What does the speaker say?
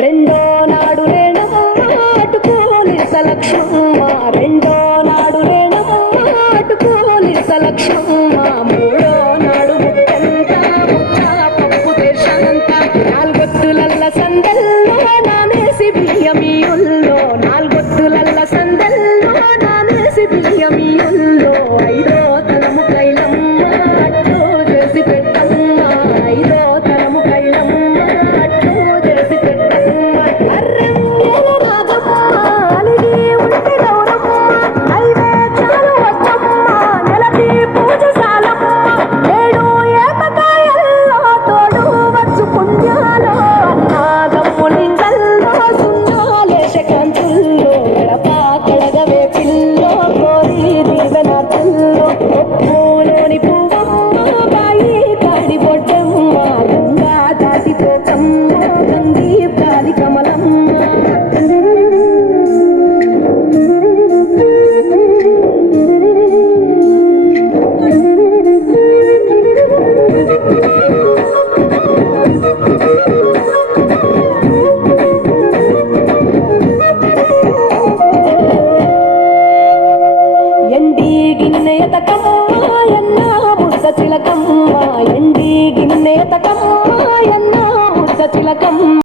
రెండో నాడు రేణుకమ్మ అటుకోలి సలక్షమ్మ రెండో నాడు రేణుకమ్మ అటుకోలి సలక్షమ్మ మూడో నాడు ముక్కంత ముచ్చ పప్పు దేశంత నాలుగొత్తులల్ల సందల్లో నానేసి బియ్యమియుల్లో నాలుగొత్తులల్ల సందల్లో నానేసి బియ్యమియుల్లో ఐదో తలము కైలమ్మ అట్టు చేసి పెట్టమ్మ ఐదో తలము కైలమ్మ అట్టు చేసి పెట్టమ్మ అర్రెమ్మేల రాజమ్మ అలిగి ఉంటే గౌరమ్మ నైవేద్యాలు వచ్చమ్మ నెలది పూజశాలమ్మ ఏడు ఏపకాయల్లో తోడు వచ్చు పుణ్యాలో నాగమ్ములింగల్లో సున్నాలేశ కాంతుల్లో గడప కడగవే పిల్లో కోరి దీవెనాథల్లో ఒప్పులోని పువ్వమ్మ బాయి కాడి బొడ్డమ్మ గంగా దాటి పోకమ్మ గంగీ కాలి కమలమ్మ ఎండి గిన్నె ఎతక